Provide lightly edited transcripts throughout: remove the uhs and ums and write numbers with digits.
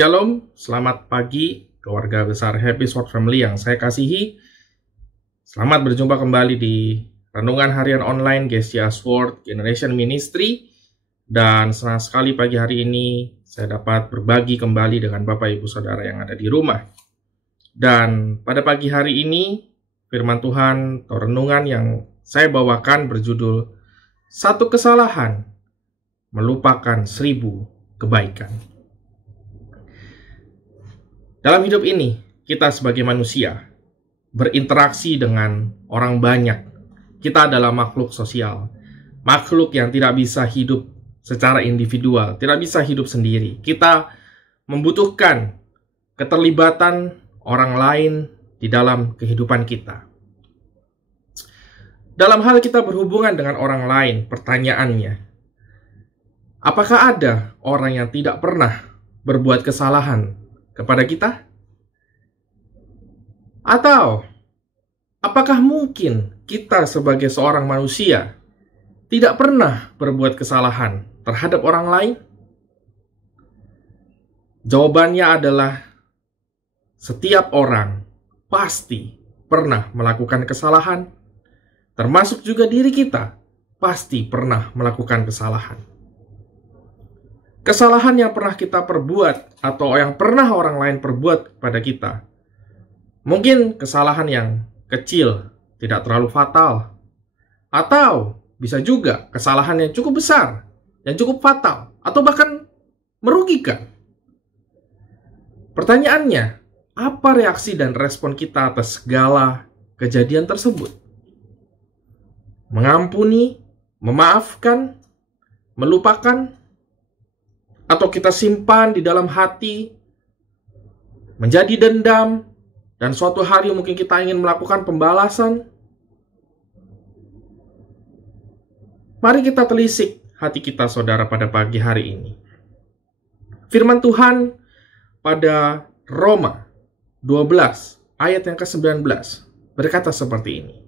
Shalom, selamat pagi keluarga besar Happy Sword Family yang saya kasihi. Selamat berjumpa kembali di Renungan Harian Online GSCA Sword Generation Ministry. Dan senang sekali pagi hari ini saya dapat berbagi kembali dengan Bapak Ibu Saudara yang ada di rumah. Dan pada pagi hari ini firman Tuhan atau renungan yang saya bawakan berjudul Satu Kesalahan Melupakan 1000 Kebaikan. Dalam hidup ini, kita sebagai manusia berinteraksi dengan orang banyak. Kita adalah makhluk sosial, makhluk yang tidak bisa hidup secara individual, tidak bisa hidup sendiri. Kita membutuhkan keterlibatan orang lain di dalam kehidupan kita. Dalam hal kita berhubungan dengan orang lain, pertanyaannya, apakah ada orang yang tidak pernah berbuat kesalahan kepada kita? Atau apakah mungkin kita sebagai seorang manusia tidak pernah berbuat kesalahan terhadap orang lain? Jawabannya adalah setiap orang pasti pernah melakukan kesalahan, termasuk juga diri kita pasti pernah melakukan kesalahan. Kesalahan yang pernah kita perbuat atau yang pernah orang lain perbuat kepada kita, mungkin kesalahan yang kecil, tidak terlalu fatal, atau bisa juga kesalahan yang cukup besar, yang cukup fatal, atau bahkan merugikan. Pertanyaannya, apa reaksi dan respon kita atas segala kejadian tersebut? Mengampuni, memaafkan, melupakan, atau kita simpan di dalam hati, menjadi dendam, dan suatu hari mungkin kita ingin melakukan pembalasan? Mari kita telisik hati kita, saudara, pada pagi hari ini. Firman Tuhan pada Roma 12 ayat yang ke-19 berkata seperti ini.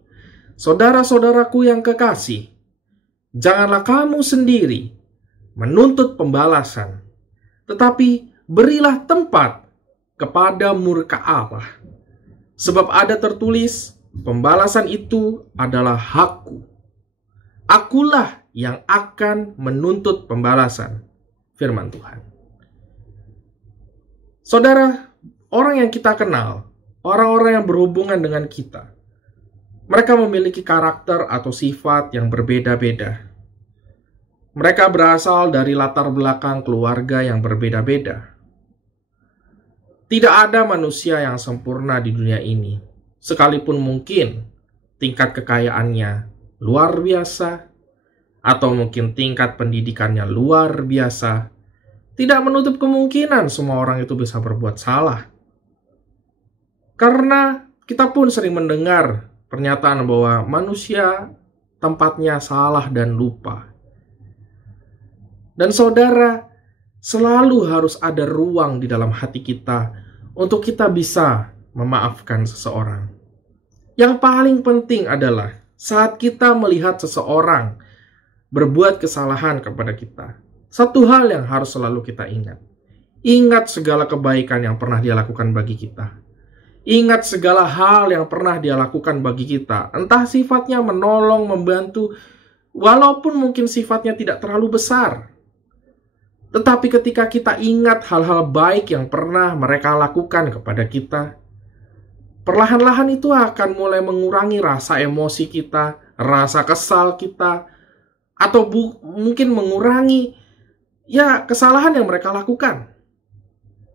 Saudara-saudaraku yang kekasih, janganlah kamu sendiri menuntut pembalasan, tetapi berilah tempat kepada murka Allah. Sebab ada tertulis, pembalasan itu adalah hakku. Akulah yang akan menuntut pembalasan. Firman Tuhan. Saudara, orang yang kita kenal, orang-orang yang berhubungan dengan kita, mereka memiliki karakter atau sifat yang berbeda-beda. Mereka berasal dari latar belakang keluarga yang berbeda-beda. Tidak ada manusia yang sempurna di dunia ini, sekalipun mungkin tingkat kekayaannya luar biasa, atau mungkin tingkat pendidikannya luar biasa. Tidak menutup kemungkinan semua orang itu bisa berbuat salah. Karena kita pun sering mendengar pernyataan bahwa manusia tempatnya salah dan lupa. Dan saudara, selalu harus ada ruang di dalam hati kita untuk kita bisa memaafkan seseorang. Yang paling penting adalah saat kita melihat seseorang berbuat kesalahan kepada kita, satu hal yang harus selalu kita ingat. Ingat segala kebaikan yang pernah dia lakukan bagi kita. Ingat segala hal yang pernah dia lakukan bagi kita. Entah sifatnya menolong, membantu, walaupun mungkin sifatnya tidak terlalu besar. Tetapi ketika kita ingat hal-hal baik yang pernah mereka lakukan kepada kita, perlahan-lahan itu akan mulai mengurangi rasa emosi kita, rasa kesal kita, atau mungkin mengurangi kesalahan yang mereka lakukan.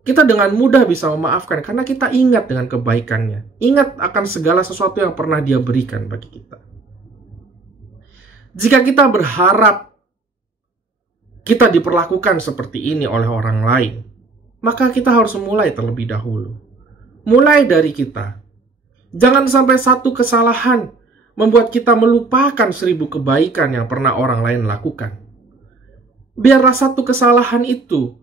Kita dengan mudah bisa memaafkan karena kita ingat dengan kebaikannya. Ingat akan segala sesuatu yang pernah dia berikan bagi kita. Jika kita berharap kita diperlakukan seperti ini oleh orang lain, maka kita harus mulai terlebih dahulu. Mulai dari kita. Jangan sampai satu kesalahan membuat kita melupakan 1000 kebaikan yang pernah orang lain lakukan. Biarlah satu kesalahan itu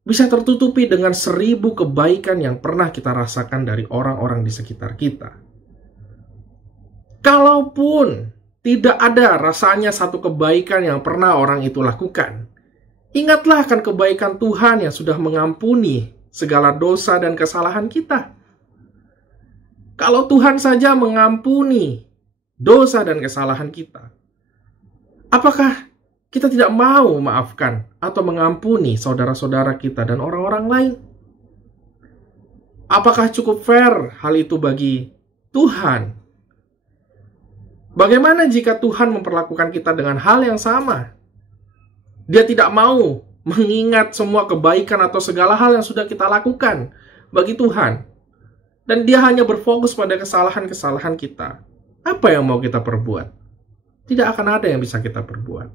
bisa tertutupi dengan 1000 kebaikan yang pernah kita rasakan dari orang-orang di sekitar kita. Kalaupun tidak ada rasanya satu kebaikan yang pernah orang itu lakukan, ingatlah akan kebaikan Tuhan yang sudah mengampuni segala dosa dan kesalahan kita. Kalau Tuhan saja mengampuni dosa dan kesalahan kita, apakah kita tidak mau maafkan atau mengampuni saudara-saudara kita dan orang-orang lain? Apakah cukup fair hal itu bagi Tuhan? Bagaimana jika Tuhan memperlakukan kita dengan hal yang sama? Dia tidak mau mengingat semua kebaikan atau segala hal yang sudah kita lakukan bagi Tuhan. Dan dia hanya berfokus pada kesalahan-kesalahan kita. Apa yang mau kita perbuat? Tidak akan ada yang bisa kita perbuat.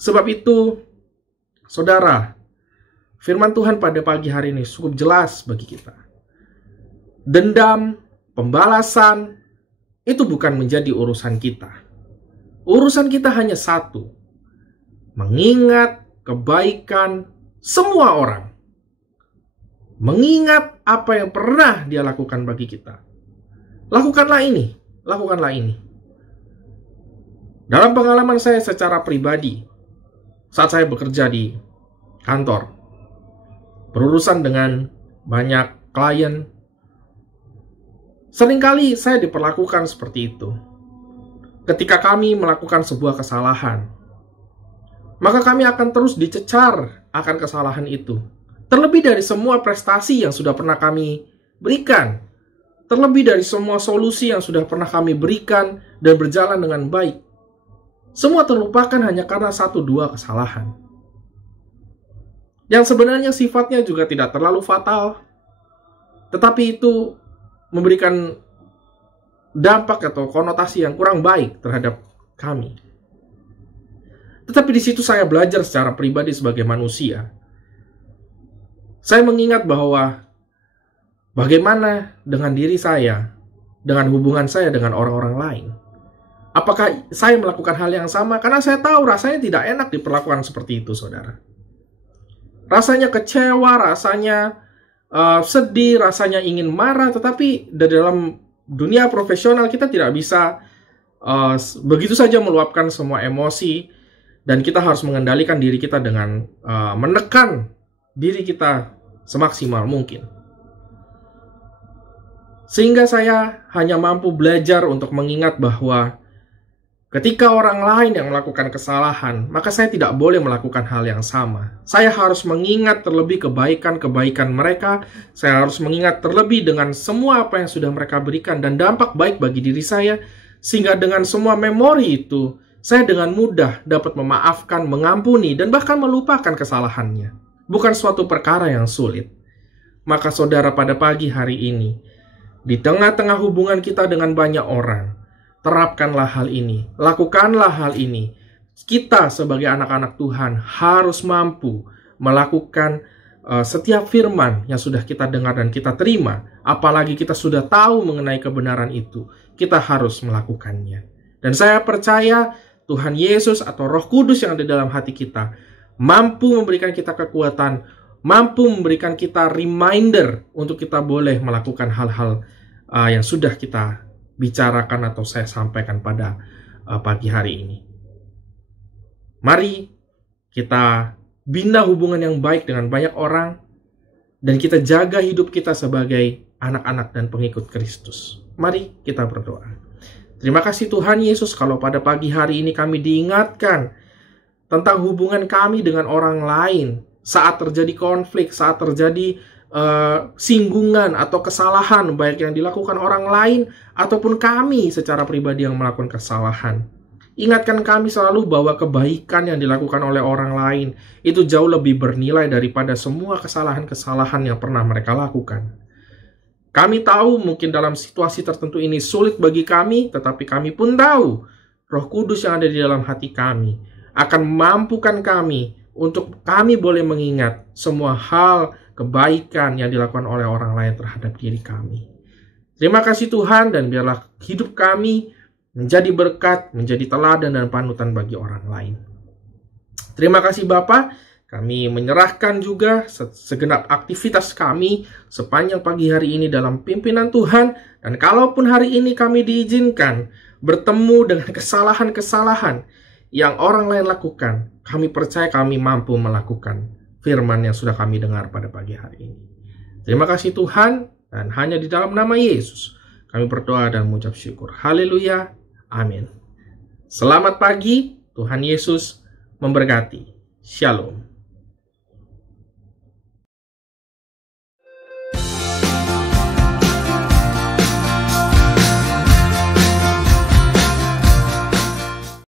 Sebab itu, saudara, firman Tuhan pada pagi hari ini cukup jelas bagi kita. Dendam, pembalasan, itu bukan menjadi urusan kita. Urusan kita hanya satu. Mengingat kebaikan semua orang. Mengingat apa yang pernah dia lakukan bagi kita. Lakukanlah ini. Lakukanlah ini. Dalam pengalaman saya secara pribadi, saat saya bekerja di kantor, berurusan dengan banyak klien, seringkali saya diperlakukan seperti itu. Ketika kami melakukan sebuah kesalahan, maka kami akan terus dicecar akan kesalahan itu. Terlebih dari semua prestasi yang sudah pernah kami berikan. Terlebih dari semua solusi yang sudah pernah kami berikan dan berjalan dengan baik. Semua terlupakan hanya karena 1-2 kesalahan. Yang sebenarnya sifatnya juga tidak terlalu fatal. Tetapi itu memberikan dampak atau konotasi yang kurang baik terhadap kami. Tetapi di situ saya belajar secara pribadi sebagai manusia. Saya mengingat bahwa bagaimana dengan diri saya, dengan hubungan saya dengan orang-orang lain. Apakah saya melakukan hal yang sama? Karena saya tahu rasanya tidak enak diperlakukan seperti itu, saudara. Rasanya kecewa, rasanya sedih, rasanya ingin marah, tetapi di dalam dunia profesional kita tidak bisa begitu saja meluapkan semua emosi, dan kita harus mengendalikan diri kita dengan menekan diri kita semaksimal mungkin. Sehingga saya hanya mampu belajar untuk mengingat bahwa ketika orang lain yang melakukan kesalahan, maka saya tidak boleh melakukan hal yang sama. Saya harus mengingat terlebih kebaikan-kebaikan mereka. Saya harus mengingat terlebih dengan semua apa yang sudah mereka berikan dan dampak baik bagi diri saya. Sehingga dengan semua memori itu, saya dengan mudah dapat memaafkan, mengampuni, dan bahkan melupakan kesalahannya. Bukan suatu perkara yang sulit. Maka saudara, pada pagi hari ini, di tengah-tengah hubungan kita dengan banyak orang, terapkanlah hal ini, lakukanlah hal ini. Kita sebagai anak-anak Tuhan harus mampu melakukan setiap firman yang sudah kita dengar dan kita terima. Apalagi kita sudah tahu mengenai kebenaran itu, kita harus melakukannya. Dan saya percaya Tuhan Yesus atau Roh Kudus yang ada dalam hati kita mampu memberikan kita kekuatan, mampu memberikan kita reminder untuk kita boleh melakukan hal-hal yang sudah kita bicarakan atau saya sampaikan pada pagi hari ini. Mari kita bina hubungan yang baik dengan banyak orang, dan kita jaga hidup kita sebagai anak-anak dan pengikut Kristus. Mari kita berdoa. Terima kasih Tuhan Yesus, kalau pada pagi hari ini kami diingatkan tentang hubungan kami dengan orang lain saat terjadi konflik, saat terjadi singgungan atau kesalahan baik yang dilakukan orang lain ataupun kami secara pribadi yang melakukan kesalahan. Ingatkan kami selalu bahwa kebaikan yang dilakukan oleh orang lain itu jauh lebih bernilai daripada semua kesalahan-kesalahan yang pernah mereka lakukan. Kami tahu mungkin dalam situasi tertentu ini sulit bagi kami, tetapi kami pun tahu Roh Kudus yang ada di dalam hati kami akan memampukan kami untuk kami boleh mengingat semua hal kebaikan yang dilakukan oleh orang lain terhadap diri kami. Terima kasih Tuhan, dan biarlah hidup kami menjadi berkat, menjadi teladan dan panutan bagi orang lain. Terima kasih Bapa, kami menyerahkan juga segenap aktivitas kami sepanjang pagi hari ini dalam pimpinan Tuhan, dan kalaupun hari ini kami diizinkan bertemu dengan kesalahan-kesalahan yang orang lain lakukan, kami percaya kami mampu melakukan firman yang sudah kami dengar pada pagi hari ini. Terima kasih Tuhan, dan hanya di dalam nama Yesus kami berdoa dan mengucap syukur. Haleluya. Amin. Selamat pagi, Tuhan Yesus memberkati. Shalom.